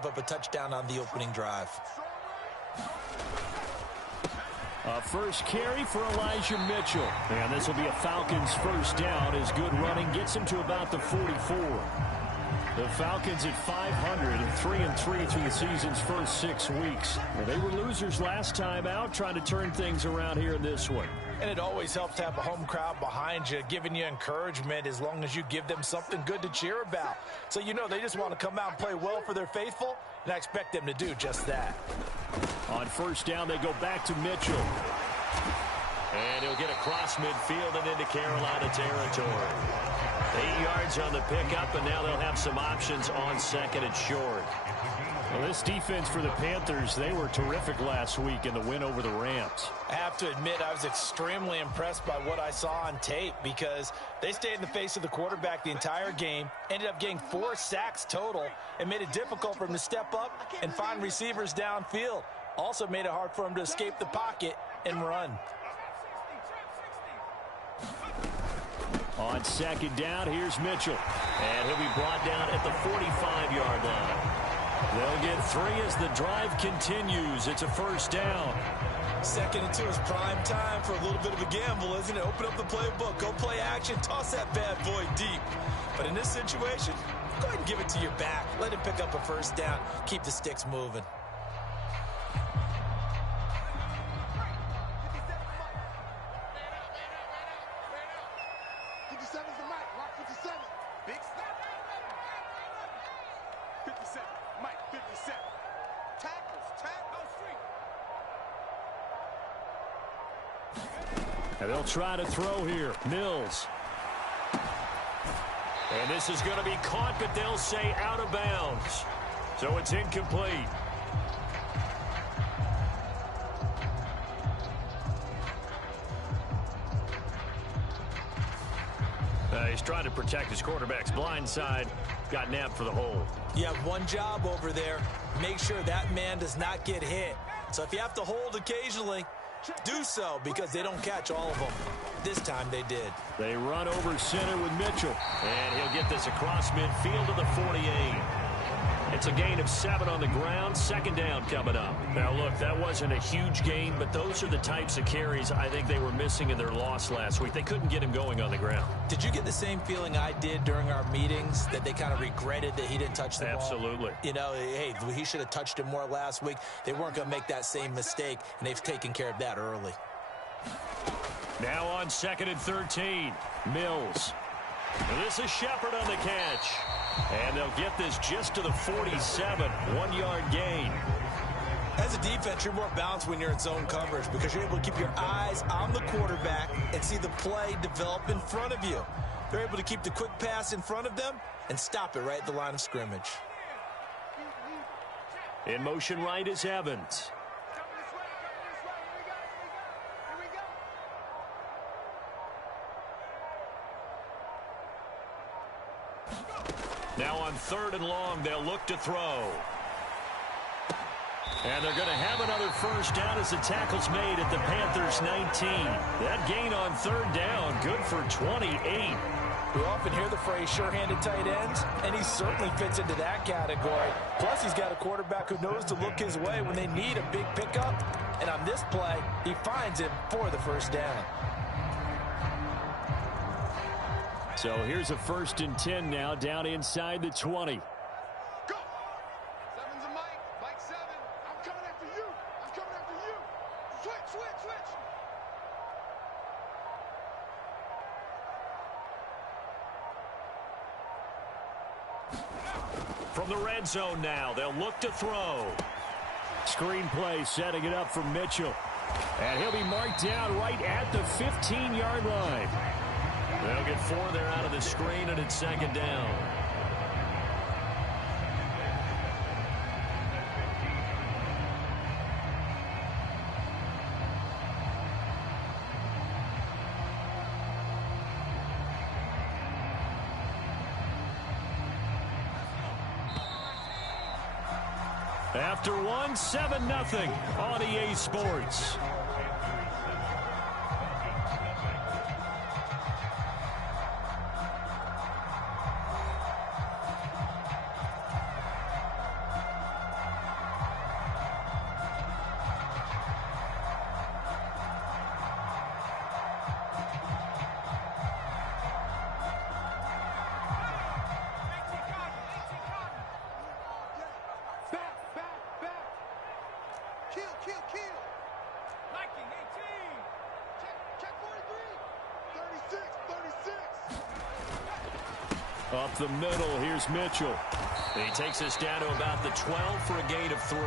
give up a touchdown on the opening drive. First carry for Elijah Mitchell. And this will be a Falcons first down as good running gets him to about the 44. The Falcons at 500 and 3-3 through the season's first 6 weeks. Well, they were losers last time out, trying to turn things around here in this one. And it always helps to have a home crowd behind you, giving you encouragement as long as you give them something good to cheer about. So you know they just want to come out and play well for their faithful, and I expect them to do just that. On first down, they go back to Mitchell. And he'll get across midfield and into Carolina territory. 8 yards on the pickup, and now they'll have some options on second and short. Well, this defense for the Panthers, they were terrific last week in the win over the Rams. I have to admit, I was extremely impressed by what I saw on tape because they stayed in the face of the quarterback the entire game, ended up getting 4 sacks total, and made it difficult for him to step up and find receivers downfield. Also made it hard for him to escape the pocket and run. On second down, here's Mitchell. And he'll be brought down at the 45-yard line. They'll get 3 as the drive continues. It's a first down. 2nd and 2 is prime time for a little bit of a gamble, isn't it? Open up the playbook, go play action, toss that bad boy deep. But in this situation, go ahead and give it to your back. Let him pick up a first down. Keep the sticks moving. And they'll try to throw here. Mills. And this is going to be caught, but they'll say out of bounds. So it's incomplete. He's trying to protect his quarterback's blind side. Got nabbed for the hold. You have one job over there. Make sure that man does not get hit. So if you have to hold occasionally, do so because they don't catch all of them. This time they did. They run over center with Mitchell. And he'll get this across midfield to the 48. It's a gain of 7 on the ground. Second down coming up. Now, look, that wasn't a huge gain, but those are the types of carries I think they were missing in their loss last week. They couldn't get him going on the ground. Did you get the same feeling I did during our meetings, that they kind of regretted that he didn't touch the ball? Absolutely. You know, hey, he should have touched him more last week. They weren't going to make that same mistake, and they've taken care of that early. Now on 2nd and 13, Mills. And this is Shepard on the catch. And they'll get this just to the 47, 1-yard gain. As a defense, you're more balanced when you're in zone coverage because you're able to keep your eyes on the quarterback and see the play develop in front of you. They're able to keep the quick pass in front of them and stop it right at the line of scrimmage. In motion right is Evans. Now on 3rd and long, they'll look to throw. And they're going to have another first down as the tackle's made at the Panthers' 19. That gain on 3rd down, good for 28. We often hear the phrase sure-handed tight ends, and he certainly fits into that category. Plus, he's got a quarterback who knows to look his way when they need a big pickup. And on this play, he finds him for the first down. So here's a 1st and 10 now, down inside the 20. Go! 7's a Mike. Mike 7. I'm coming after you. I'm coming after you. Switch. From the red zone now, they'll look to throw. Screen play setting it up for Mitchell. And he'll be marked down right at the 15-yard line. They'll get 4 there out of the screen, and it's 2nd down. After 1, 7-0 on EA Sports. Kill, kill, kill. Liking 18. Check 43. 36. Up the middle, here's Mitchell. He takes us down to about the 12 for a gain of 3.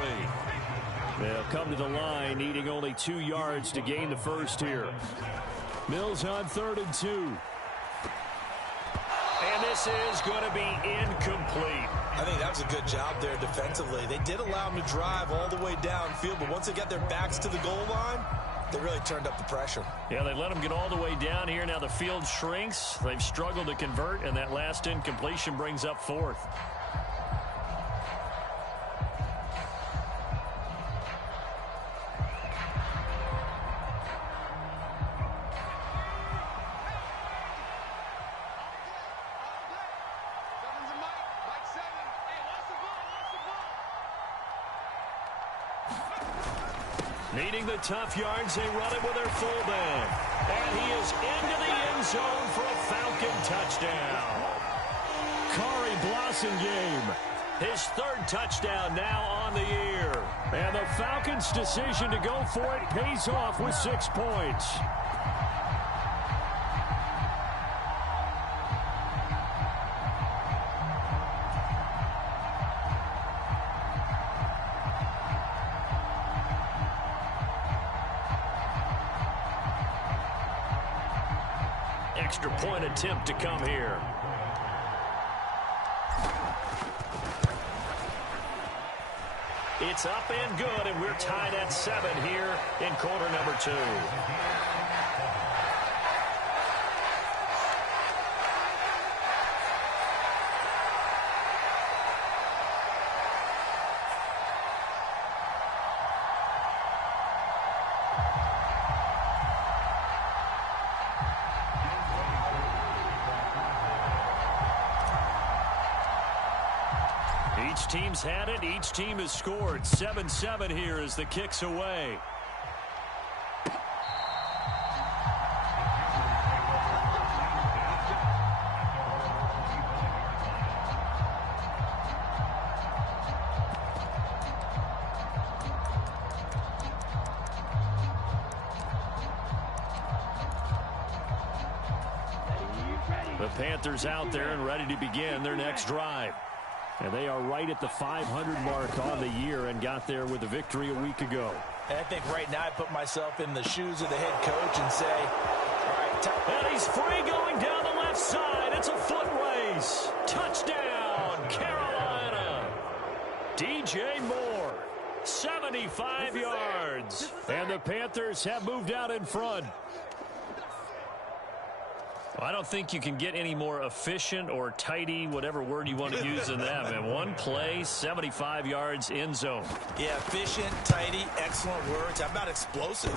They'll come to the line, needing only 2 yards to gain the first here. Mills on 3rd and 2. And this is going to be incomplete. I think that was a good job there defensively. They did allow them to drive all the way downfield, but once they got their backs to the goal line, they really turned up the pressure. Yeah, they let them get all the way down here. Now the field shrinks. They've struggled to convert, and that last incompletion brings up 4th. Needing the tough yards, they run it with their fullback. And he is into the end zone for a Falcon touchdown. Kari Blasingame, his 3rd touchdown now on the year. And the Falcons' decision to go for it pays off with 6 points. Extra point attempt to come here. It's up and good, and we're tied at 7 here in quarter number 2. Each team's had it. Each team has scored. 7-7 here as the kick's away. The Panthers out there and ready to begin their next drive. And they are right at the 500 mark on the year and got there with a victory a week ago. And I think right now I put myself in the shoes of the head coach and say, all right, and he's free going down the left side. It's a foot race. Touchdown, Carolina. DJ Moore, 75 yards. And the Panthers have moved out in front. I don't think you can get any more efficient or tidy, whatever word you want to use in that. Man, one play, 75 yards, end zone. Yeah, efficient, tidy, excellent words. How about explosive?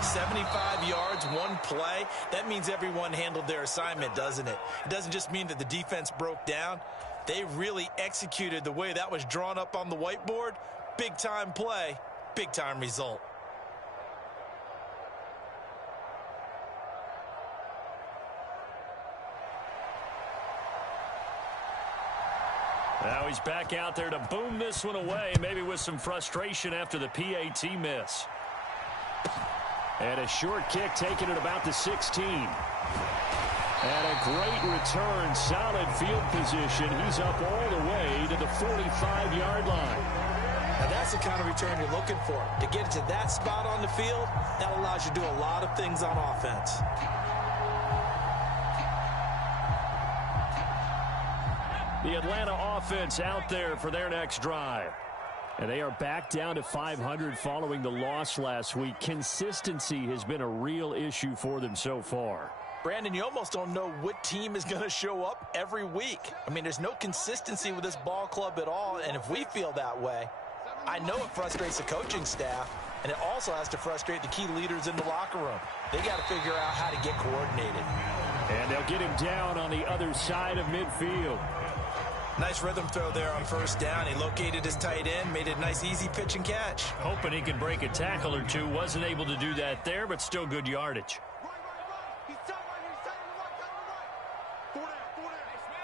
75 yards, one play. That means everyone handled their assignment, doesn't it? It doesn't just mean that the defense broke down. They really executed the way that was drawn up on the whiteboard. Big-time play, big-time result. Now he's back out there to boom this one away, maybe with some frustration after the PAT miss. And a short kick taken at about the 16. And a great return, solid field position. He's up all the way to the 45-yard line. Now that's the kind of return you're looking for. To get to that spot on the field, that allows you to do a lot of things on offense. The Atlanta offense out there for their next drive. And they are back down to 500 following the loss last week. Consistency has been a real issue for them so far. Brandon, you almost don't know what team is going to show up every week. I mean, there's no consistency with this ball club at all, and if we feel that way, I know it frustrates the coaching staff, and it also has to frustrate the key leaders in the locker room. They got to figure out how to get coordinated. And they'll get him down on the other side of midfield. Nice rhythm throw there on first down. He located his tight end, made it a nice, easy pitch and catch. Hoping he could break a tackle or two. Wasn't able to do that there, but still good yardage.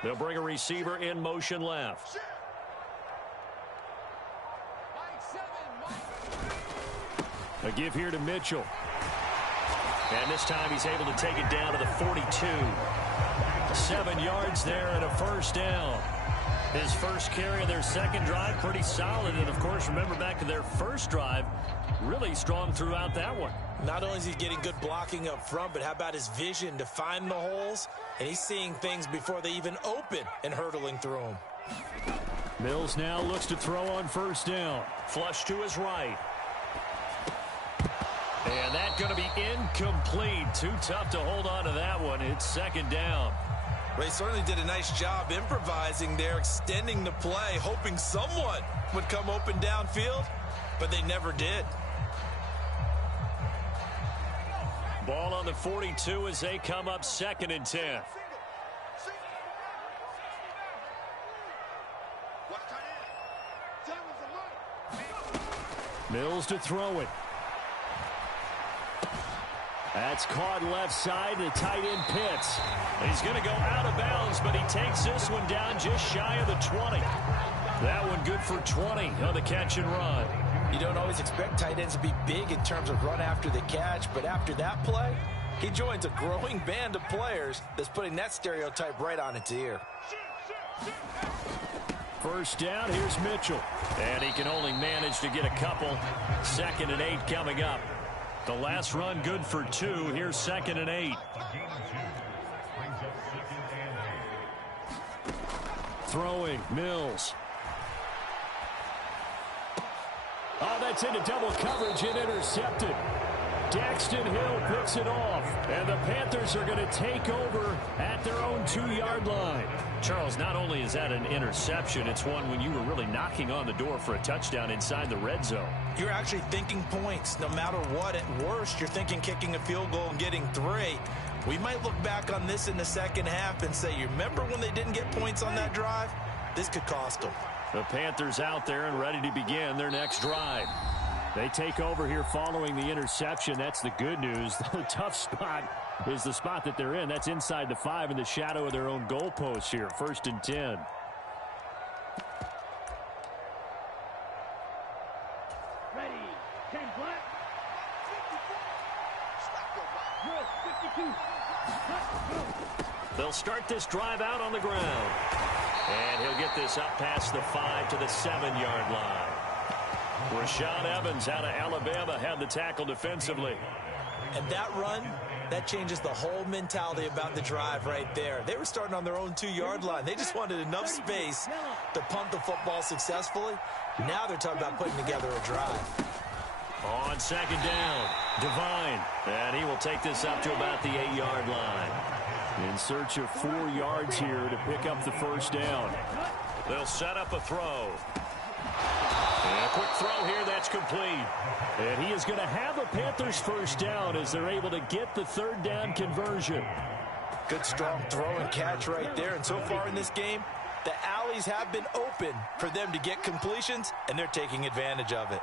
They'll bring a receiver in motion left. A give here to Mitchell. And this time he's able to take it down to the 42. 7 yards there and a first down. His first carry of their second drive, pretty solid. And, of course, remember back to their first drive, really strong throughout that one. Not only is he getting good blocking up front, but how about his vision to find the holes? And he's seeing things before they even open and hurtling through them. Mills now looks to throw on first down. Flush to his right. And that's going to be incomplete. Too tough to hold on to that one. It's second down. Well, he certainly did a nice job improvising there, extending the play, hoping someone would come open downfield, but they never did. Ball on the 42 as they come up 2nd and 10. Mills to throw it. That's caught left side. The tight end Pitts. He's going to go out of bounds, but he takes this one down just shy of the 20. That one good for 20 on the catch and run. You don't always expect tight ends to be big in terms of run after the catch, but after that play, he joins a growing band of players that's putting that stereotype right on its ear. First down, here's Mitchell. And he can only manage to get a couple. 2nd and 8 coming up. The last run good for 2. Here's 2nd and 8. Throwing, Mills. Oh, that's into double coverage and intercepted. Daxton Hill picks it off. And the Panthers are going to take over at their own 2-yard line. Charles, not only is that an interception, it's one when you were really knocking on the door for a touchdown inside the red zone. You're actually thinking points. No matter what, at worst, you're thinking kicking a field goal and getting 3. We might look back on this in the second half and say, you remember when they didn't get points on that drive? This could cost them. The Panthers out there and ready to begin their next drive. They take over here following the interception. That's the good news. The tough spot is the spot that they're in. That's inside the 5 in the shadow of their own goalpost here. 1st and 10. Ready, 10 black. 52. They'll start this drive out on the ground. And he'll get this up past the 5 to the 7-yard line. Rashaan Evans out of Alabama had the tackle defensively. And that run, that changes the whole mentality about the drive right there. They were starting on their own 2-yard line. They just wanted enough space to punt the football successfully. Now they're talking about putting together a drive. On 2nd down, Devine. And he will take this up to about the 8-yard line. In search of 4 yards here to pick up the first down. They'll set up a throw. And a quick throw here, that's complete. And he is going to have a Panthers first down as they're able to get the 3rd down conversion. Good strong throw and catch right there. And so far in this game, the alleys have been open for them to get completions, and they're taking advantage of it.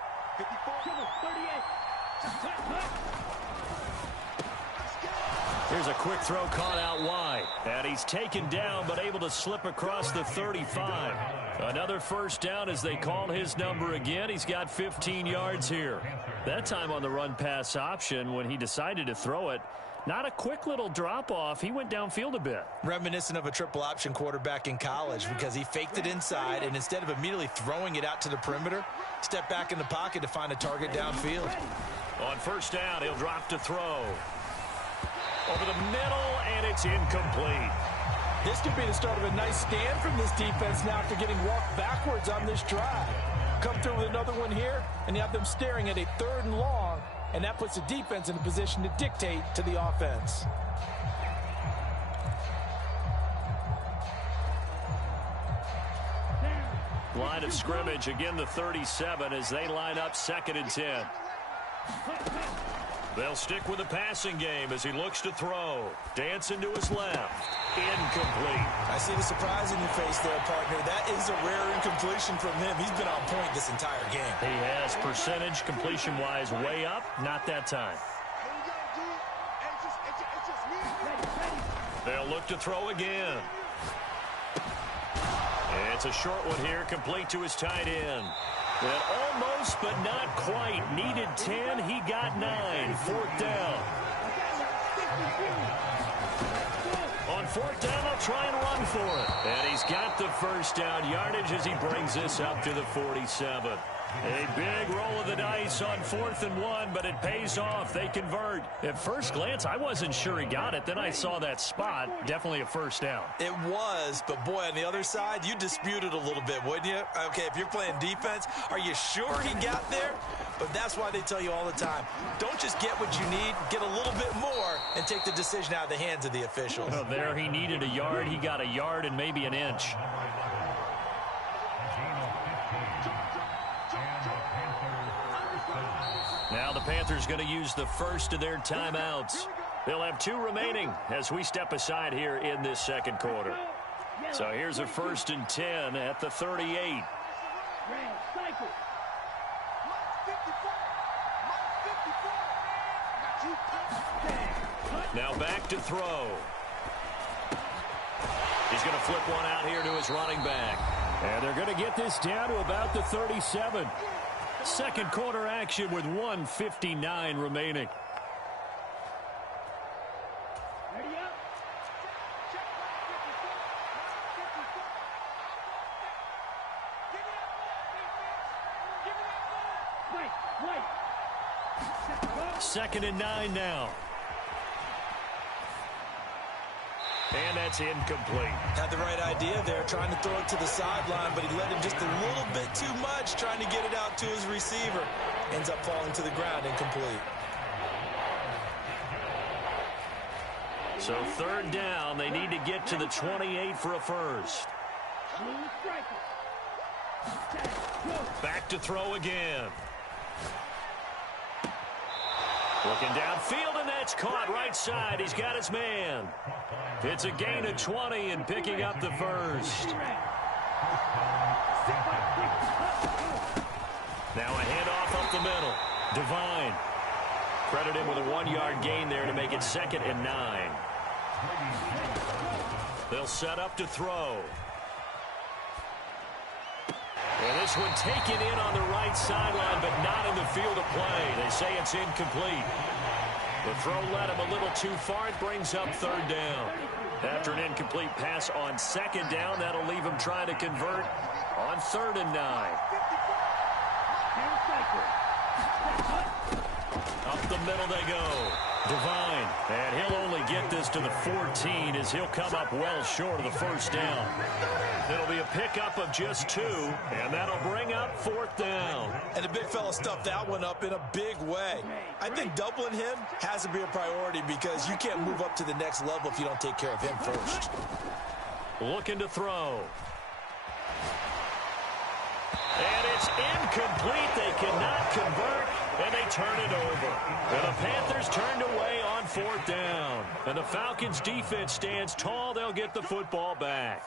Here's a quick throw caught out wide. And he's taken down but able to slip across the 35. Another first down as they call his number again. He's got 15 yards here. That time on the run-pass option when he decided to throw it. Not a quick little drop-off. He went downfield a bit. Reminiscent of a triple option quarterback in college because he faked it inside and instead of immediately throwing it out to the perimeter, stepped back in the pocket to find a target downfield. On first down, he'll drop to throw. Over the middle, and it's incomplete. This could be the start of a nice stand from this defense now after getting walked backwards on this drive. Come through with another one here, and you have them staring at a 3rd and long, and that puts the defense in a position to dictate to the offense. Line of scrimmage, again the 37 as they line up 2nd and 10. They'll stick with the passing game as he looks to throw. Dancing to his left. Incomplete. I see the surprise in your face there, partner. That is a rare incompletion from him. He's been on point this entire game. He has percentage completion-wise way up. Not that time. They'll look to throw again. It's a short one here, complete to his tight end. And almost, but not quite. Needed 10. He got 9. Fourth down. On fourth down, they'll try and run for it. And he's got the first down yardage as he brings this up to the 47. A big roll of the dice on 4th and 1, but it pays off. They convert. At first glance, I wasn't sure he got it. Then I saw that spot. Definitely a first down. It was, but boy, on the other side, you dispute it a little bit, wouldn't you? Okay, if you're playing defense, are you sure he got there? But that's why they tell you all the time, don't just get what you need, get a little bit more, and take the decision out of the hands of the officials. Well, there he needed a yard. He got a yard and maybe an inch. Now the Panthers going to use the first of their timeouts. They'll have 2 remaining as we step aside here in this second quarter. So here's a 1st and 10 at the 38. Now back to throw. He's going to flip one out here to his running back. And they're going to get this down to about the 37. Second quarter action with 1:59 remaining. Second and 9 now. And that's incomplete. Had the right idea there, trying to throw it to the sideline, but he let him just a little bit too much, trying to get it out to his receiver. Ends up falling to the ground, incomplete. So third down, they need to get to the 28 for a first. Back to throw again. Looking downfield, and that's caught right side. He's got his man. It's a gain of 20 and picking up the first. Now a handoff up the middle. Devine. Credit him with a 1-yard gain there to make it 2nd and 9. They'll set up to throw. And this one taken in on the right sideline, but not in the field of play. They say it's incomplete. The throw led him a little too far. It brings up 3rd down. After an incomplete pass on 2nd down, that'll leave him trying to convert on 3rd and 9. Up the middle they go. Devine. And he'll only get this to the 14 as he'll come up well short of the first down. It'll be a pickup of just 2, and that'll bring up 4th down. And the big fella stuffed that one up in a big way. I think doubling him has to be a priority because you can't move up to the next level if you don't take care of him first. Looking to throw. And it's incomplete. They cannot convert, and they turn it over. And the Panthers turned away on 4th down. And the Falcons' defense stands tall. They'll get the football back.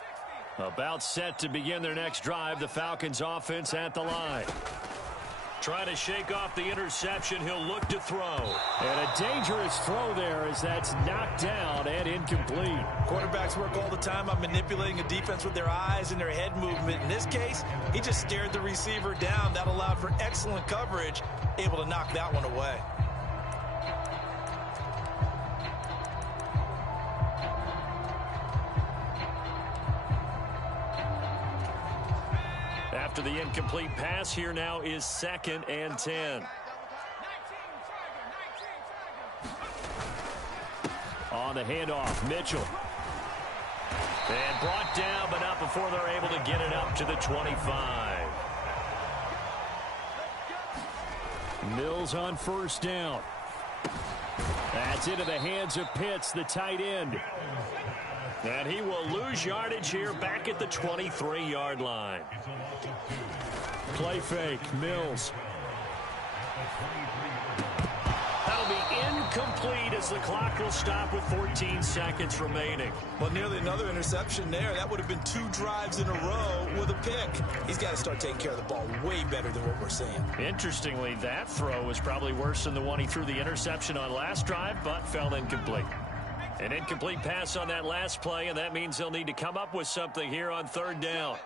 About set to begin their next drive, the Falcons' offense at the line. Trying to shake off the interception. He'll look to throw. And a dangerous throw there as that's knocked down and incomplete. Quarterbacks work all the time on manipulating a defense with their eyes and their head movement. In this case, he just stared the receiver down. That allowed for excellent coverage, able to knock that one away. After the incomplete pass, here now is 2nd and 10. On the handoff, Mitchell. And brought down, but not before they're able to get it up to the 25. Mills on first down. That's into the hands of Pitts, the tight end. And he will lose yardage here back at the 23-yard line. Play fake, Mills. That'll be incomplete as the clock will stop with 14 seconds remaining. Well, nearly another interception there. That would have been 2 drives in a row with a pick. He's got to start taking care of the ball way better than what we're seeing. Interestingly, that throw was probably worse than the one he threw the interception on last drive, but fell incomplete. An incomplete pass on that last play, and that means they'll need to come up with something here on 3rd down.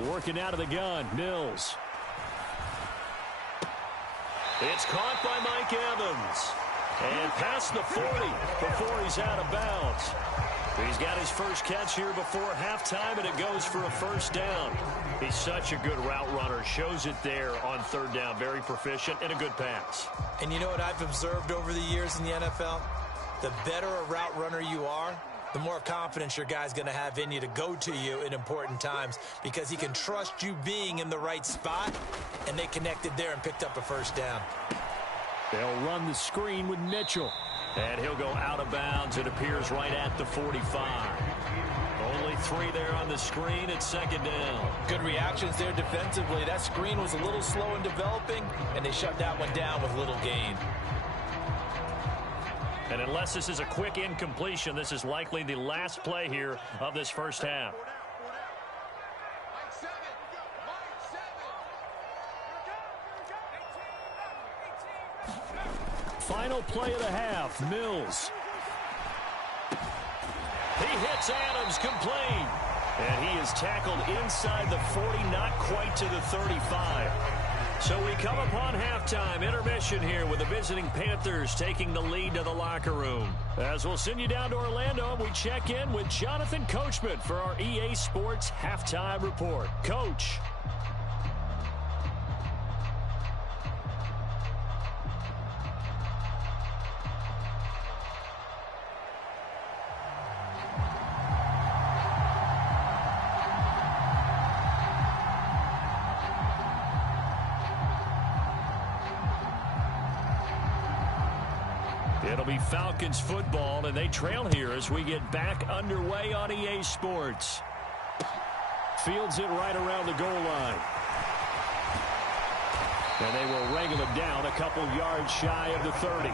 Working out of the gun, Mills. It's caught by Mike Evans. And past the 40 before he's out of bounds. He's got his first catch here before halftime, and it goes for a first down. He's such a good route runner. Shows it there on third down. Very proficient and a good pass. And you know what I've observed over the years in the NFL? The better a route runner you are, the more confidence your guy's going to have in you to go to you in important times because he can trust you being in the right spot, and they connected there and picked up a first down. They'll run the screen with Mitchell. And he'll go out of bounds. It appears right at the 45. Only 3 there on the screen at second down. Good reactions there defensively. That screen was a little slow in developing, and they shut that one down with little gain. And unless this is a quick incompletion, this is likely the last play here of this first half. Final play of the half, Mills. He hits Adams, complete. And he is tackled inside the 40, not quite to the 35. So we come upon halftime, intermission here with the visiting Panthers taking the lead to the locker room. As we'll send you down to Orlando, we check in with Jonathan Coachman for our EA Sports Halftime Report. Coach. It'll be Falcons football, and they trail here as we get back underway on EA Sports. Fields it right around the goal line. And they will wrangle him down a couple yards shy of the 30.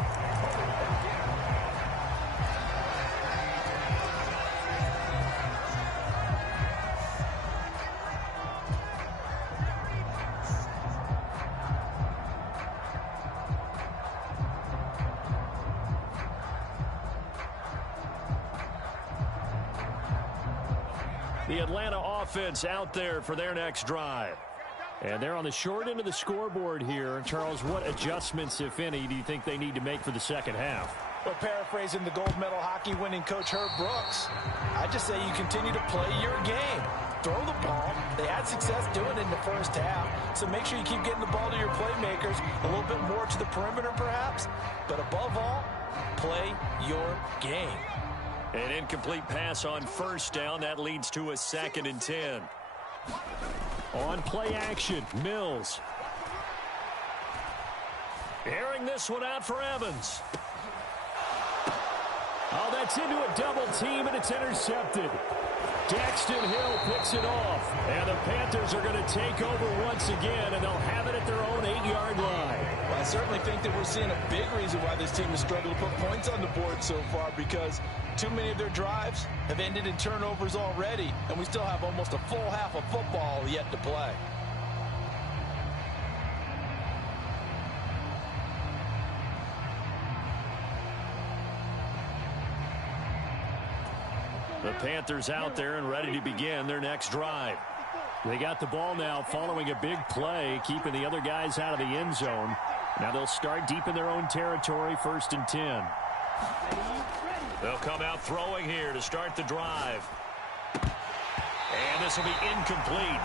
The Atlanta offense out there for their next drive. And they're on the short end of the scoreboard here. Charles, what adjustments, if any, do you think they need to make for the second half? Well, paraphrasing the gold medal hockey winning coach Herb Brooks, I just say you continue to play your game. Throw the ball. They had success doing it in the first half. So make sure you keep getting the ball to your playmakers, a little bit more to the perimeter perhaps. But above all, play your game. An incomplete pass on first down. That leads to a 2nd and 10. On play action, Mills. Airing this one out for Evans. Oh, that's into a double team, and it's intercepted. Daxton Hill picks it off. And the Panthers are going to take over once again, and they'll have it at their own 8-yard line. Well, I certainly think that we're seeing a big reason why this team has struggled to put points on the board so far, because too many of their drives have ended in turnovers already, and we still have almost a full half of football yet to play. The Panthers out there and ready to begin their next drive. They got the ball now following a big play, keeping the other guys out of the end zone. Now they'll start deep in their own territory, 1st and 10. They'll come out throwing here to start the drive. And this will be incomplete.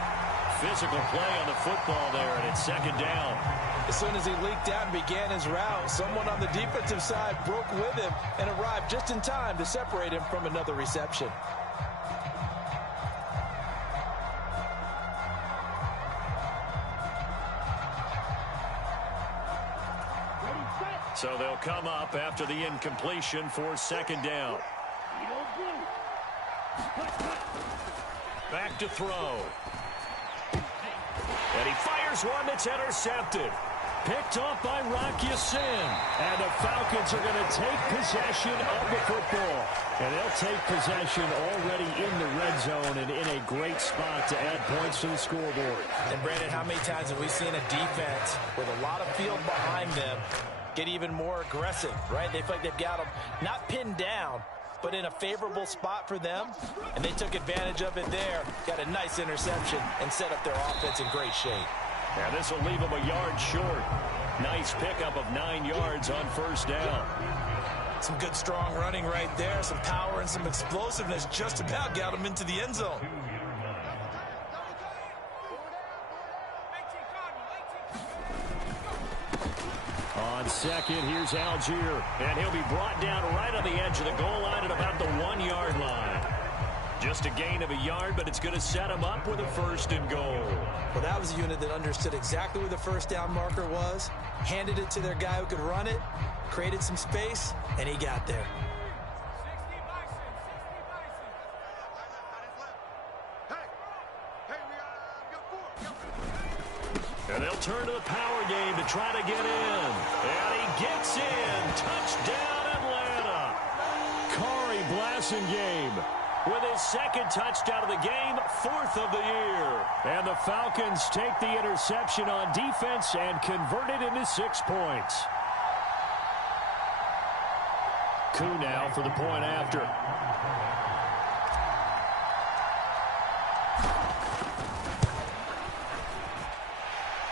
Physical play on the football there, and it's 2nd down. As soon as he leaked out and began his route, someone on the defensive side broke with him and arrived just in time to separate him from another reception. So they'll come up after the incompletion for 2nd down. Back to throw. And he fires one that's intercepted. Picked off by Rock Ya-Sin. And the Falcons are going to take possession of the football. And they'll take possession already in the red zone and in a great spot to add points to the scoreboard. And Brandon, how many times have we seen a defense with a lot of field behind them get even more aggressive, right? They feel like they've got them not pinned down, but in a favorable spot for them, and they took advantage of it there. Got a nice interception and set up their offense in great shape. And this will leave them a yard short. Nice pickup of 9 yards on first down. Some good strong running right there, some power and some explosiveness just about got them into the end zone. On second, here's Algier, and he'll be brought down right on the edge of the goal line at about the 1-yard line. Just a gain of a yard, but it's going to set him up with a 1st and goal. Well, that was a unit that understood exactly where the first down marker was, handed it to their guy who could run it, created some space, and he got there. And they'll turn to the power game to try to get in. And he gets in. Touchdown, Atlanta. Kari Blasingame with his 2nd touchdown of the game, 4th of the year. And the Falcons take the interception on defense and convert it into 6 points. Koo now for the point after.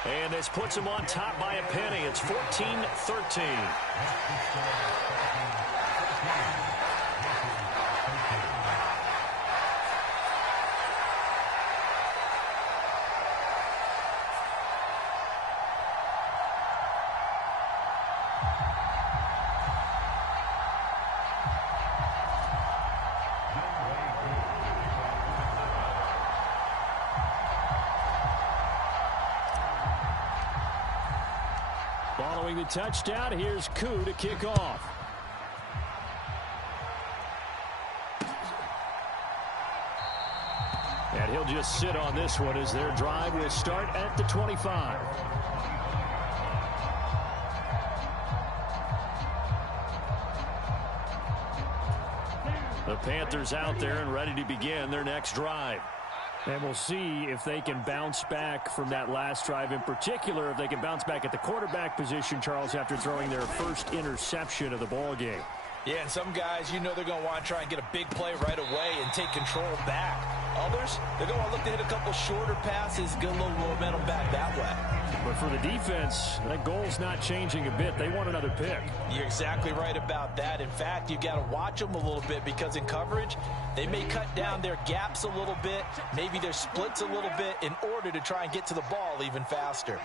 And this puts him on top by a penny. It's 14-13. Following the touchdown, here's Koo to kick off. And he'll just sit on this one as their drive will start at the 25. The Panthers out there and ready to begin their next drive. And we'll see if they can bounce back from that last drive, in particular, if they can bounce back at the quarterback position, Charles, after throwing their first interception of the ball game. Yeah, and some guys, you know they're going to want to try and get a big play right away and take control back. Others, they're going to want to look to hit a couple shorter passes, get a little momentum back that way. But for the defense, that goal's not changing a bit. They want another pick. You're exactly right about that. In fact, you've got to watch them a little bit because in coverage, they may cut down their gaps a little bit, maybe their splits a little bit in order to try and get to the ball even faster.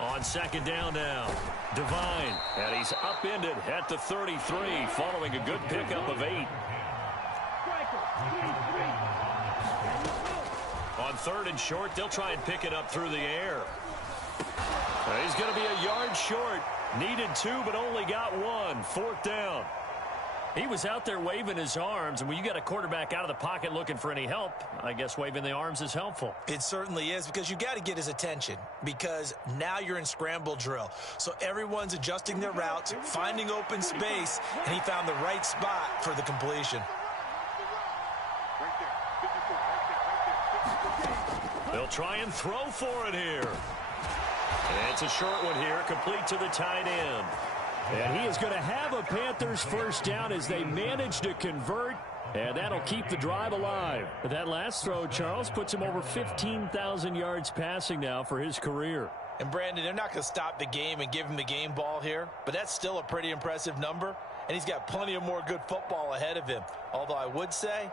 On 2nd down now, Devine, and he's upended at the 33 following a good pickup of 8. On 3rd and short, they'll try and pick it up through the air. He's going to be a yard short. Needed 2, but only got 1. 4th down. He was out there waving his arms, and when you got a quarterback out of the pocket looking for any help, I guess waving the arms is helpful. It certainly is, because you got to get his attention, because now you're in scramble drill. So everyone's adjusting their routes, finding open space, and he found the right spot for the completion. They'll try and throw for it here. And it's a short one here, complete to the tight end. And he is going to have a Panthers 1st down as they manage to convert, and that'll keep the drive alive. But that last throw, Charles, puts him over 15,000 yards passing now for his career. And Brandon, they're not going to stop the game and give him the game ball here, but that's still a pretty impressive number, and he's got plenty of more good football ahead of him. Although I would say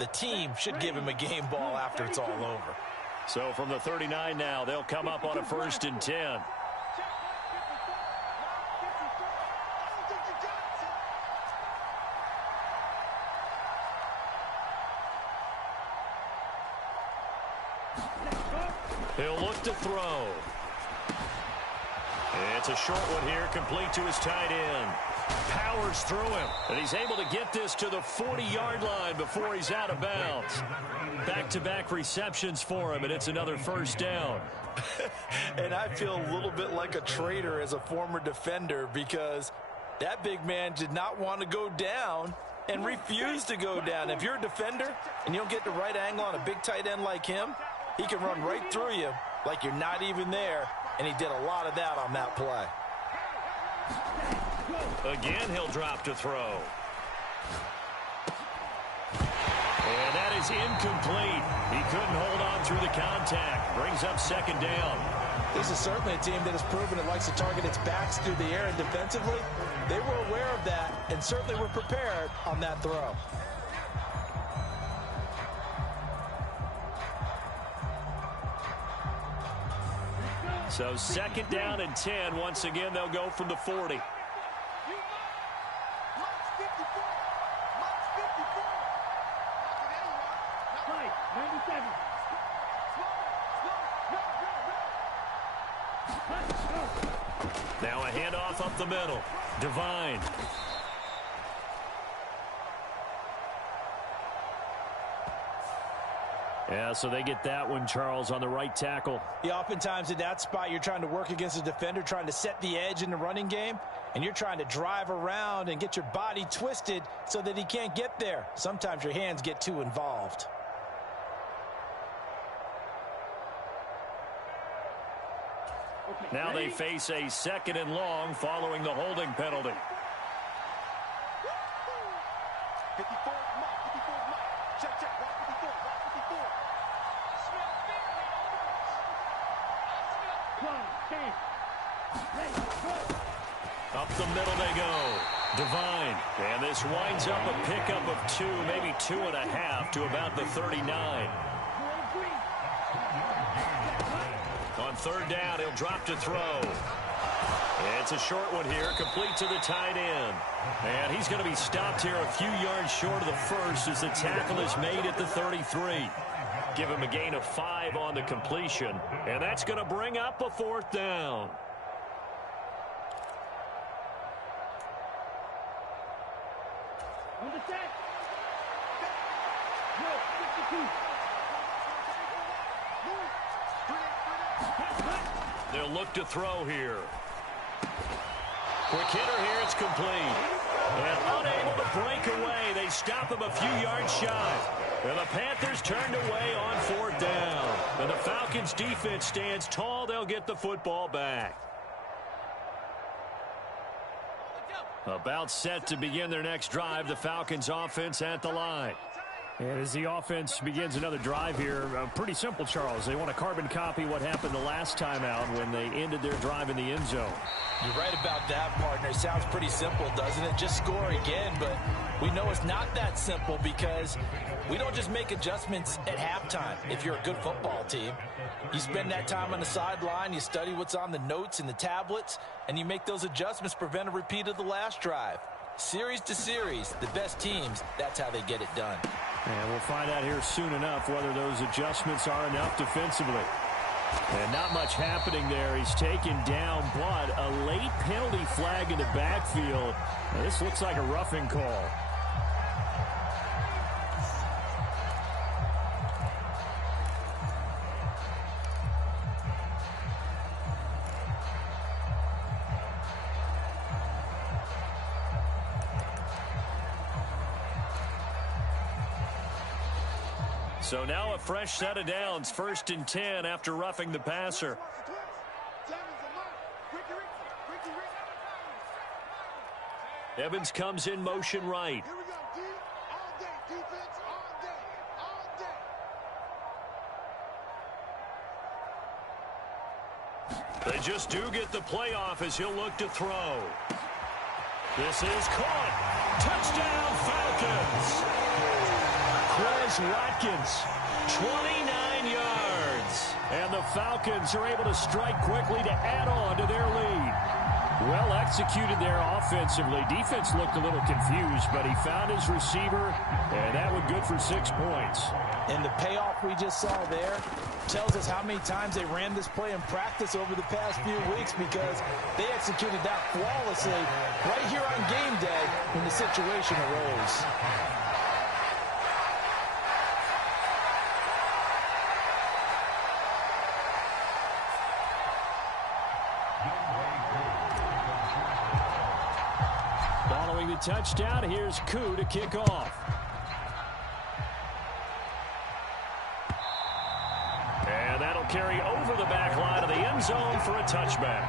the team should give him a game ball after it's all over. So from the 39 now, they'll come up on a 1st and 10. He'll look to throw. It's a short one here, complete to his tight end. Powers through him, and he's able to get this to the 40-yard line before he's out of bounds. Back-to-back receptions for him, and it's another 1st down. And I feel a little bit like a traitor as a former defender, because that big man did not want to go down and refused to go down. If you're a defender and you don't get the right angle on a big tight end like him, he can run right through you like you're not even there, and he did a lot of that on that play. Again, he'll drop to throw. And that is incomplete. He couldn't hold on through the contact. Brings up second down. This is certainly a team that has proven it likes to target its backs through the air, and defensively, they were aware of that and certainly were prepared on that throw. So second down and 10. Once again, they'll go from the 40. Now a handoff up the middle. Devine. Yeah, so they get that one, Charles, on the right tackle. Yeah, oftentimes in that spot, you're trying to work against a defender, trying to set the edge in the running game, and you're trying to drive around and get your body twisted so that he can't get there. Sometimes your hands get too involved. Now they face a second and long following the holding penalty. 54, check, right 54, Up the middle they go. Devine. And this winds up a pickup of 2, maybe 2.5 to about the 39. On third down, he'll drop to throw. It's a short one here, complete to the tight end. And he's going to be stopped here a few yards short of the first as the tackle is made at the 33. Give him a gain of 5 on the completion, and that's going to bring up a fourth down. On the set. No, 52. They'll look to throw here. Quick hitter here, it's complete. And unable to break away, they stop him a few yards shy. And the Panthers turned away on fourth down. And the Falcons defense stands tall, they'll get the football back. About set to begin their next drive, the Falcons offense at the line. And as the offense begins another drive here, pretty simple, Charles. They want to carbon copy what happened the last time out when they ended their drive in the end zone. You're right about that, partner. Sounds pretty simple, doesn't it? Just score again, but we know it's not that simple because we don't just make adjustments at halftime if you're a good football team. You spend that time on the sideline, you study what's on the notes and the tablets, and you make those adjustments to prevent a repeat of the last drive. Series to series, the best teams, that's how they get it done. And we'll find out here soon enough whether those adjustments are enough defensively. And not much happening there. He's taken down, but a late penalty flag in the backfield. Now, this looks like a roughing call. So now a fresh set of downs, 1st and 10 after roughing the passer. Evans comes in motion right. Here we go, D. All day, defense, all day, all day. They just do get the playoff as he'll look to throw. This is caught. Touchdown, Falcons. Quez Watkins, 29 yards. And the Falcons are able to strike quickly to add on to their lead. Well executed there offensively. Defense looked a little confused, but he found his receiver, and that was good for 6 points. And the payoff we just saw there tells us how many times they ran this play in practice over the past few weeks because they executed that flawlessly right here on game day when the situation arose. Following the touchdown, here's Koo to kick off. And that'll carry over the back line of the end zone for a touchback.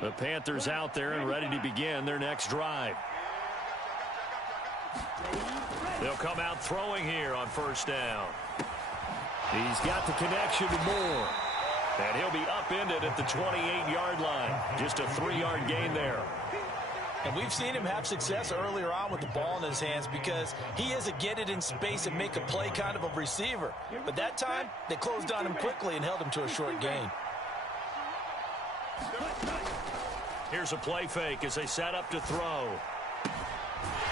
The Panthers out there and ready to begin their next drive. They'll come out throwing here on first down. He's got the connection to Moore. And he'll be upended at the 28-yard line. Just a 3-yard gain there. And we've seen him have success earlier on with the ball in his hands because he is a get it in space and make a play kind of a receiver. But that time, they closed on him quickly and held him to a short gain. Here's a play fake as they set up to throw.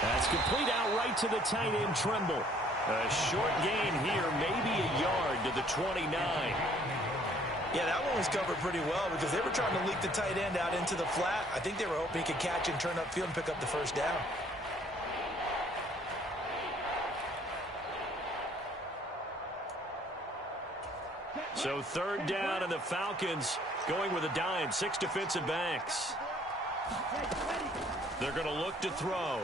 That's complete out right to the tight end, Trimble. A short gain here, maybe a yard to the 29. Yeah, that one was covered pretty well because they were trying to leak the tight end out into the flat. I think they were hoping he could catch and turn upfield and pick up the first down. So third down, and the Falcons going with a dime. 6 defensive backs. They're going to look to throw.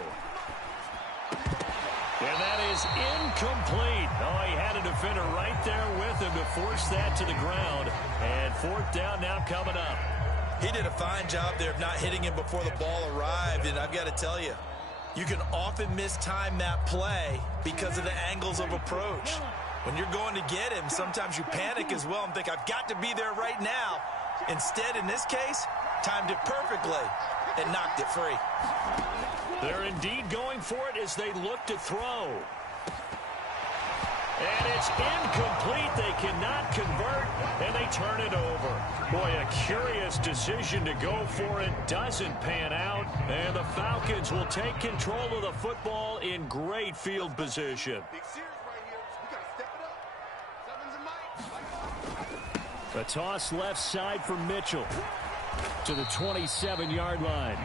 And that is incomplete. Oh, he had a defender right there with him to force that to the ground. And fourth down now coming up. He did a fine job there of not hitting him before the ball arrived. And I've got to tell you, you can often mistime that play because of the angles of approach. When you're going to get him, sometimes you panic as well and think, I've got to be there right now. Instead, in this case, timed it perfectly and knocked it free. They're indeed going for it as they look to throw. And it's incomplete. They cannot convert, and they turn it over. Boy, a curious decision to go for it. Doesn't pan out, and the Falcons will take control of the football in great field position. A toss left side for Mitchell to the 27-yard line.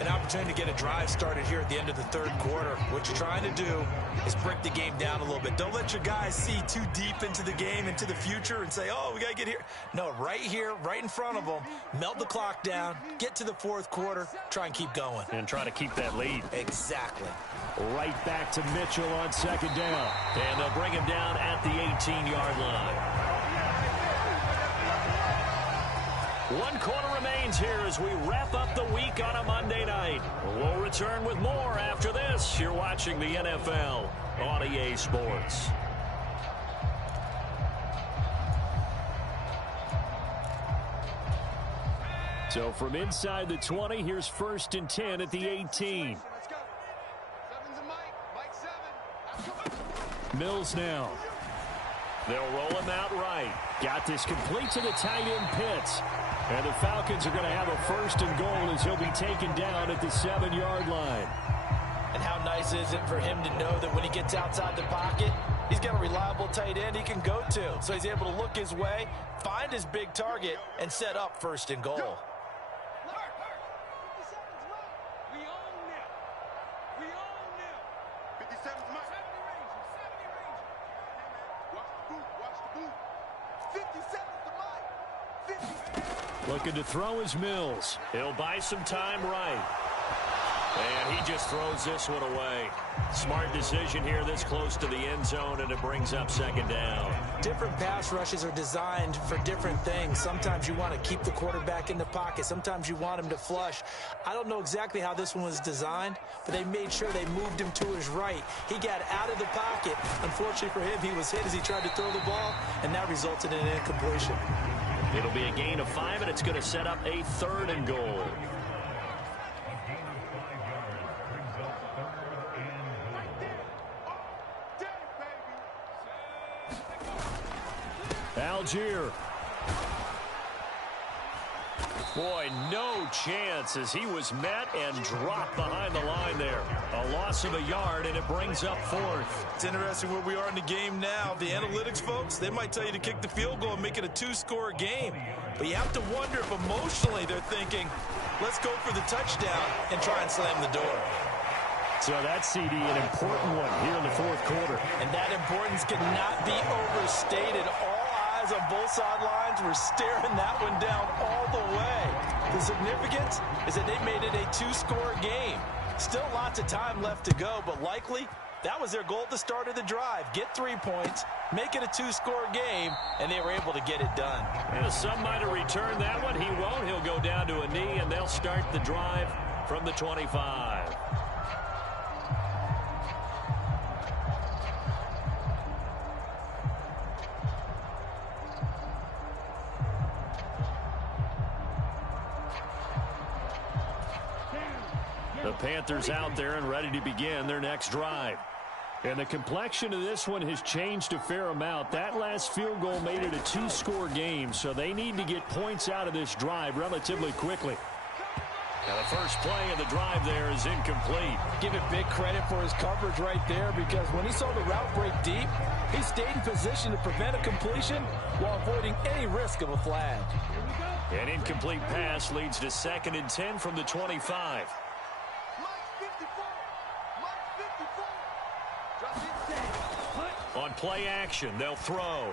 An opportunity to get a drive started here at the end of the third quarter. What you're trying to do is break the game down a little bit. Don't let your guys see too deep into the game, into the future, and say, oh, we got to get here. No, right here, right in front of them, melt the clock down, get to the fourth quarter, try and keep going. And try to keep that lead. Exactly. Right back to Mitchell on second down. And they'll bring him down at the 18-yard line. 1 quarter remains here as we wrap up the week on a Monday night. We'll return with more after this. You're watching the NFL on EA Sports. So from inside the 20, here's 1st and 10 at the 18. Mills now. They'll roll him out right. Got this complete to the tight end, Pitts. And the Falcons are going to have a 1st and goal as he'll be taken down at the 7-yard line. And how nice is it for him to know that when he gets outside the pocket, he's got a reliable tight end he can go to. So he's able to look his way, find his big target, and set up 1st and goal. Looking to throw his Mills. He'll buy some time right. And he just throws this one away. Smart decision here this close to the end zone, and it brings up 2nd down. Different pass rushes are designed for different things. Sometimes you want to keep the quarterback in the pocket. Sometimes you want him to flush. I don't know exactly how this one was designed, but they made sure they moved him to his right. He got out of the pocket. Unfortunately for him, he was hit as he tried to throw the ball, and that resulted in an incompletion. It'll be a gain of 5, and it's going to set up a 3rd and goal. Algier. Boy, no chance as he was met and dropped behind the line there. A loss of a yard, and it brings up 4th. It's interesting where we are in the game now. The analytics folks, they might tell you to kick the field goal and make it a 2-score game. But you have to wonder if emotionally they're thinking, let's go for the touchdown and try and slam the door. So that CD, an important one here in the fourth quarter. And that importance cannot be overstated. All eyes on both sidelines were staring that one down all the way. The significance is that they made it a 2-score game. Still lots of time left to go, but likely That was their goal at the start of the drive. Get 3 points, make it a 2-score game, and they were able to get it done. Yeah, some might have returned that one. He won't. He'll go down to a knee, and they'll start the drive from the 25. The Panthers out there and ready to begin their next drive. And the complexion of this one has changed a fair amount. That last field goal made it a 2-score game, so they need to get points out of this drive relatively quickly. Now the first play of the drive there is incomplete. Give it big credit for his coverage right there, because when he saw the route break deep, he stayed in position to prevent a completion while avoiding any risk of a flag. An incomplete pass leads to 2nd and 10 from the 25. On play action, they'll throw.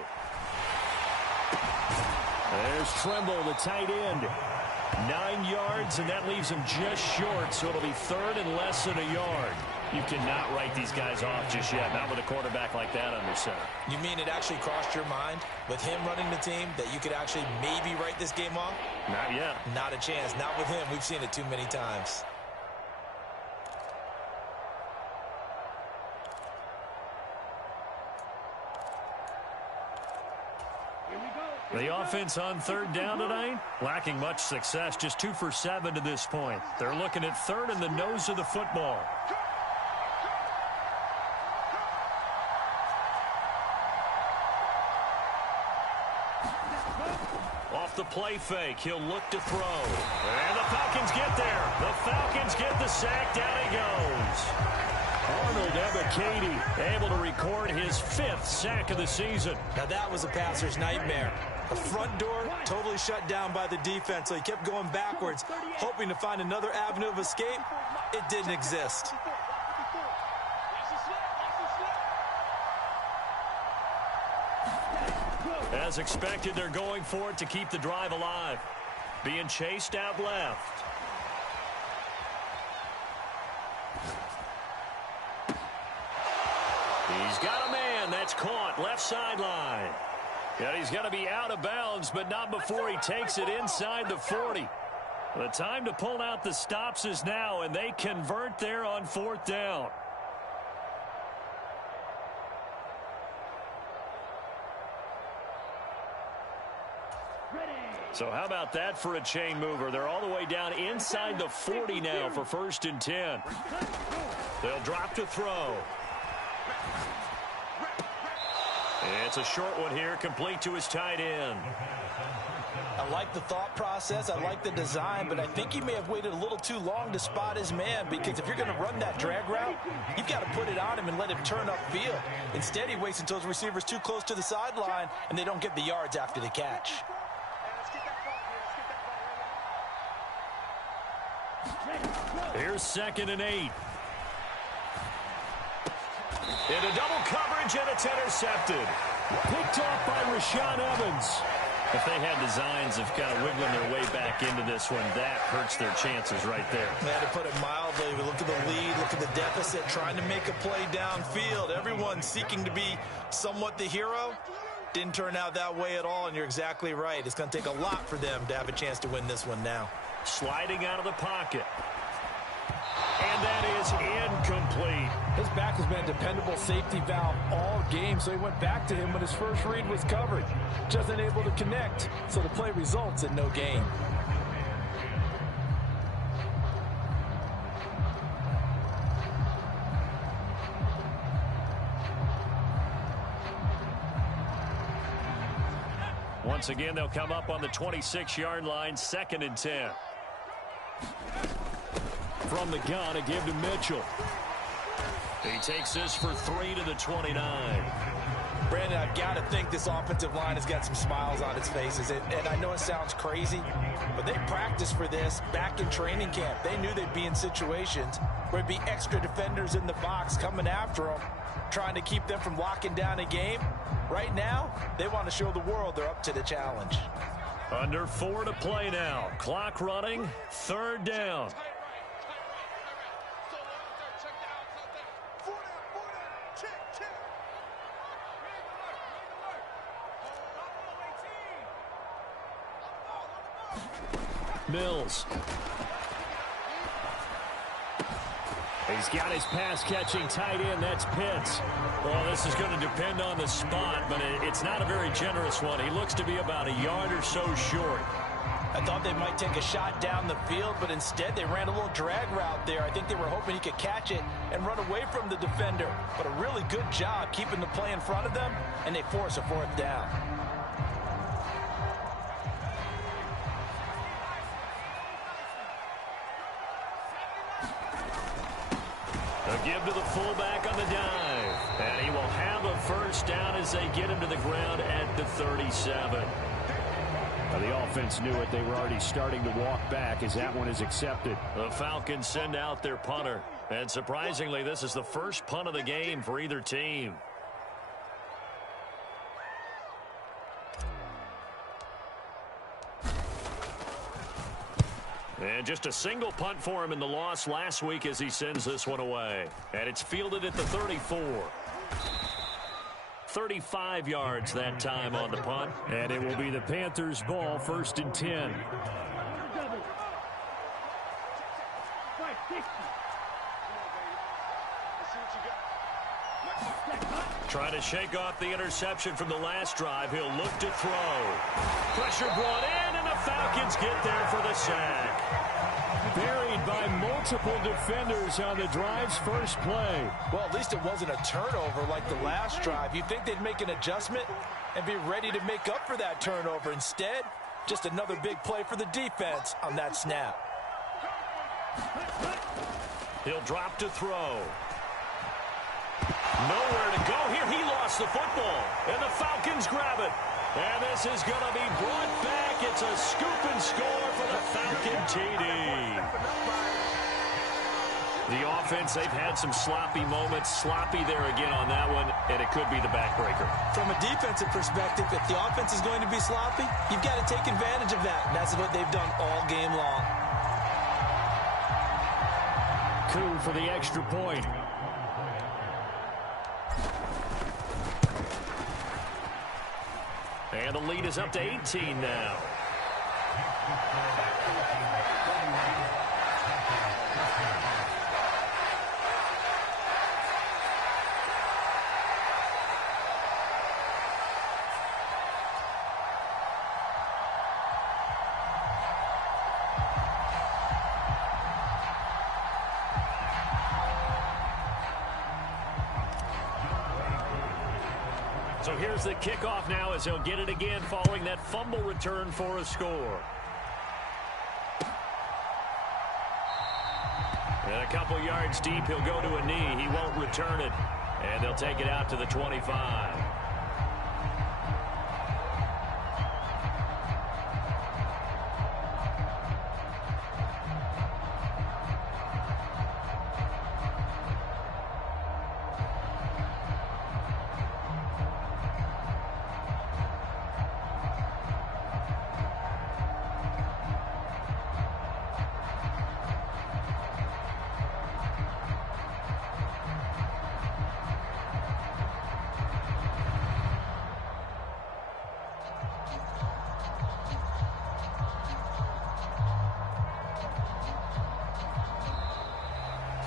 There's Tremble, the tight end. 9 yards, and that leaves him just short, so it'll be 3rd and less than a yard. You cannot write these guys off just yet, not with a quarterback like that under center. You mean it actually crossed your mind with him running the team that you could actually maybe write this game off? Not yet. Not a chance. Not with him. We've seen it too many times. The offense on 3rd down tonight, lacking much success, just 2 for 7 to this point. They're looking at 3rd in the nose of the football. Off the play fake, he'll look to throw. And the Falcons get there. The Falcons get the sack, down he goes. Arnold Ebiketie able to record his 5th sack of the season. Now that was a passer's nightmare. The front door totally shut down by the defense, so he kept going backwards, hoping to find another avenue of escape. It didn't exist. As expected, they're going for it to keep the drive alive. Being chased out left. He's got a man. That's caught. Left sideline. And he's going to be out of bounds, but not before he takes it inside the 40. The time to pull out the stops is now, and they convert there on 4th down. So how about that for a chain mover? They're all the way down inside the 40 now for 1st and 10. They'll drop to throw. It's a short one here, complete to his tight end. I like the thought process. I like the design, but I think he may have waited a little too long to spot his man, because if you're going to run that drag route, you've got to put it on him and let him turn upfield. Instead, he waits until his receiver's too close to the sideline, and they don't get the yards after the catch. Here's 2nd and 8. Into double coverage, and it's intercepted. Picked off by Rashaan Evans. If they had designs of kind of wiggling their way back into this one, that hurts their chances right there. Man, to put it mildly, we look at the lead, look at the deficit, trying to make a play downfield. Everyone seeking to be somewhat the hero. Didn't turn out that way at all, and you're exactly right. It's going to take a lot for them to have a chance to win this one now. Sliding out of the pocket. And that is incomplete. His back has been a dependable safety valve all game, so he went back to him when his first read was covered. Just unable to connect, so the play results in no gain. Once again, they'll come up on the 26-yard line, 2nd and 10. From the gun, a give to Mitchell. He takes this for 3 to the 29. Brandon, I've got to think this offensive line has got some smiles on its faces. And I know it sounds crazy, but they practiced for this back in training camp. They knew they'd be in situations where it'd be extra defenders in the box coming after them, trying to keep them from locking down a game. Right now, they want to show the world they're up to the challenge. Under 4 to play now. Clock running, 3rd down. Mills. He's got his pass-catching tight end. That's Pitts. Well, this is going to depend on the spot, but it's not a very generous one. He looks to be about a yard or so short. I thought they might take a shot down the field, but instead they ran a little drag route there. I think they were hoping he could catch it and run away from the defender. But a really good job keeping the play in front of them, and they force a fourth down. A give to the fullback on the dive. And he will have a first down as they get him to the ground at the 37. The offense knew it. They were already starting to walk back as that one is accepted. The Falcons send out their punter. And surprisingly, this is the first punt of the game for either team. And just a single punt for him in the loss last week as he sends this one away. And it's fielded at the 34. 35 yards that time on the punt. And it will be the Panthers' ball, 1st and 10. Trying to shake off the interception from the last drive. He'll look to throw. Pressure brought in, and the Falcons get there for the sack. Buried by multiple defenders on the drive's first play. Well, at least it wasn't a turnover like the last drive. You'd think they'd make an adjustment and be ready to make up for that turnover. Instead, just another big play for the defense on that snap. He'll drop to throw. Nowhere to go here. He lost the football, and the Falcons grab it. And this is going to be brought back. It's a scoop and score for the Falcon TD. The offense, they've had some sloppy moments. Sloppy there again on that one, and it could be the backbreaker. From a defensive perspective, if the offense is going to be sloppy, you've got to take advantage of that. And that's what they've done all game long. Coup for the extra point. And the lead is up to 18 now. So here's the kickoff now as he'll get it again following that fumble return for a score. And a couple yards deep, he'll go to a knee. He won't return it. And they'll take it out to the 25.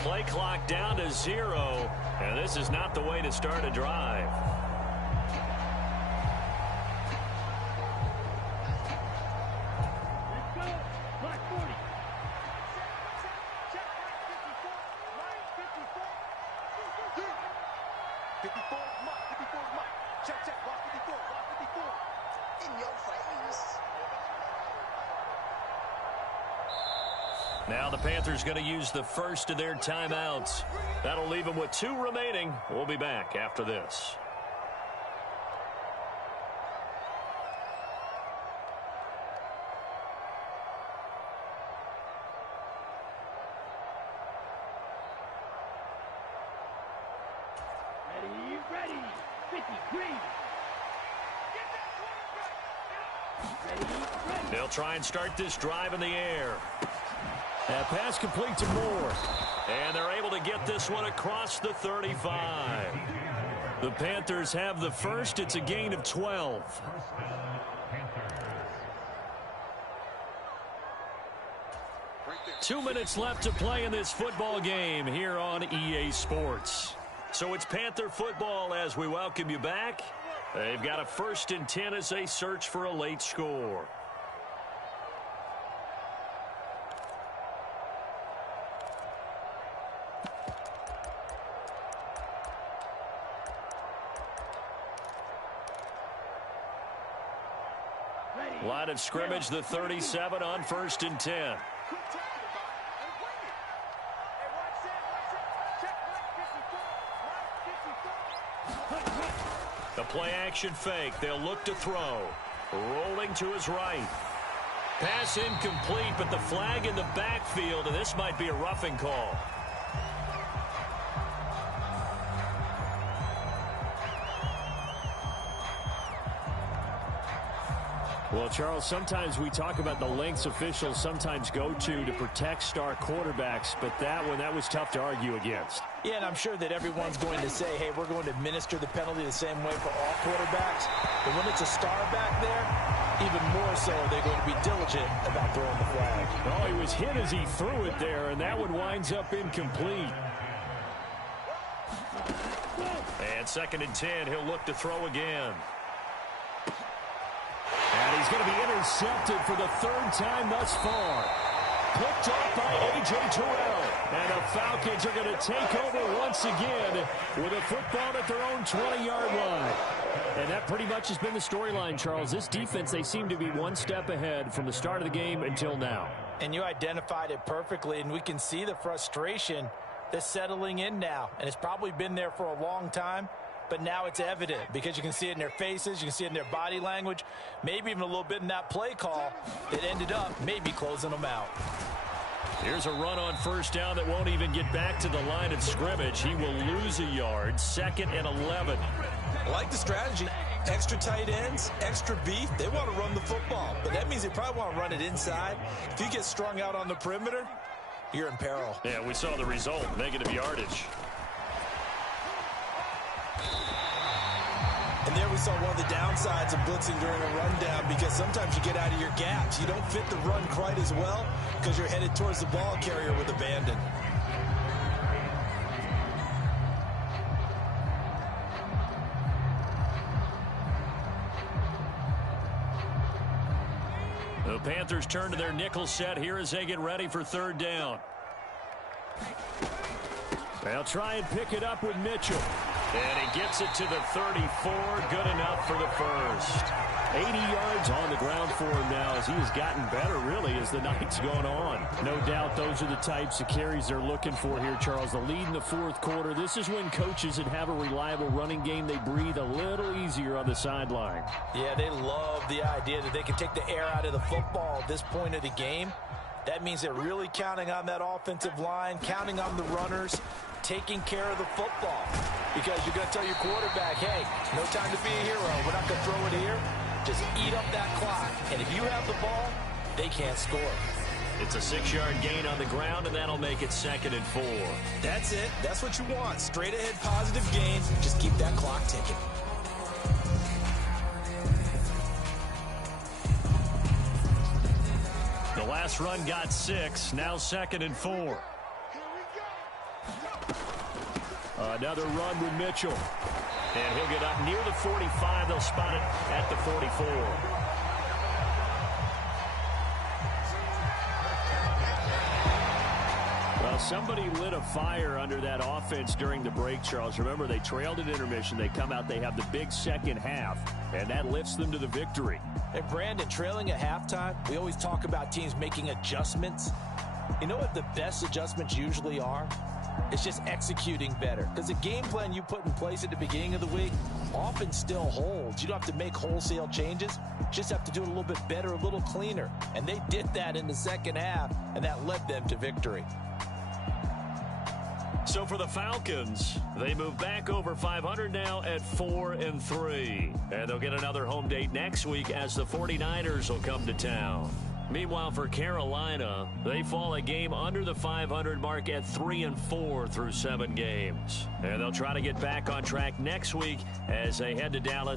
Play clock down to 0, and this is not the way to start a drive. Let's go. Mark 40. Check, 54, line 54. 54 is Mike, 54 is Mike. Check, block 54, block 54. In your face. Now the Panthers going to use the first of their timeouts. That'll leave them with 2 remaining. We'll be back after this. Ready. 53. Ready. They'll try and start this drive in the air. That pass complete to Moore. And they're able to get this one across the 35. The Panthers have the first. It's a gain of 12. Two minutes left to play in this football game here on EA Sports. So it's Panther football as we welcome you back. They've got a 1st and 10 as they search for a late score. Line of scrimmage, the 37 on 1st and 10. The play action fake. They'll look to throw. Rolling to his right. Pass incomplete, but the flag in the backfield, and this might be a roughing call. Well, Charles, sometimes we talk about the lengths officials sometimes go to protect star quarterbacks, but that was tough to argue against. Yeah, and I'm sure that everyone's going to say, hey, we're going to administer the penalty the same way for all quarterbacks. But when it's a star back there, even more so, they're going to be diligent about throwing the flag. Oh, he was hit as he threw it there, and that one winds up incomplete. And 2nd and 10, he'll look to throw again. And he's going to be intercepted for the 3rd time thus far. Picked off by A.J. Terrell. And the Falcons are going to take over once again with a football at their own 20-yard line. And that pretty much has been the storyline, Charles. This defense, they seem to be one step ahead from the start of the game until now. And you identified it perfectly, and we can see the frustration that's settling in now. And it's probably been there for a long time. But now it's evident because you can see it in their faces, you can see it in their body language, maybe even a little bit in that play call that ended up maybe closing them out. Here's a run on 1st down that won't even get back to the line of scrimmage. He will lose a yard, 2nd and 11. I like the strategy. Extra tight ends, extra beef. They want to run the football, but that means they probably want to run it inside. If you get strung out on the perimeter, you're in peril. Yeah, we saw the result, negative yardage. And there we saw one of the downsides of blitzing during a rundown because sometimes you get out of your gaps. You don't fit the run quite as well because you're headed towards the ball carrier with abandon. The Panthers turn to their nickel set here as they get ready for 3rd down. They'll try and pick it up with Mitchell. And he gets it to the 34. Good enough for the 1st. 80 yards on the ground for him now as he has gotten better, really, as the night's gone on. No doubt those are the types of carries they're looking for here, Charles. The lead in the 4th quarter. This is when coaches that have a reliable running game, they breathe a little easier on the sideline. Yeah, they love the idea that they can take the air out of the football at this point of the game. That means they're really counting on that offensive line, counting on the runners, taking care of the football. Because you're going to tell your quarterback, hey, no time to be a hero. We're not going to throw it here. Just eat up that clock. And if you have the ball, they can't score. It's a 6-yard gain on the ground, and that'll make it 2nd and 4. That's it. That's what you want. Straight ahead positive gains. Just keep that clock ticking. The last run got 6. Now 2nd and 4. Another run with Mitchell. And he'll get up near the 45. They'll spot it at the 44. Well, somebody lit a fire under that offense during the break, Charles. Remember, they trailed at intermission. They come out, they have the big second half, and that lifts them to the victory. Hey, Brandon, trailing at halftime, we always talk about teams making adjustments. You know what the best adjustments usually are? It's just executing better. Because the game plan you put in place at the beginning of the week often still holds. You don't have to make wholesale changes. You just have to do it a little bit better, a little cleaner. And they did that in the second half, and that led them to victory. So for the Falcons, they move back over 500 now at 4-3. And they'll get another home date next week as the 49ers will come to town. Meanwhile, for Carolina, they fall a game under the 500 mark at 3-4 through 7 games. And they'll try to get back on track next week as they head to Dallas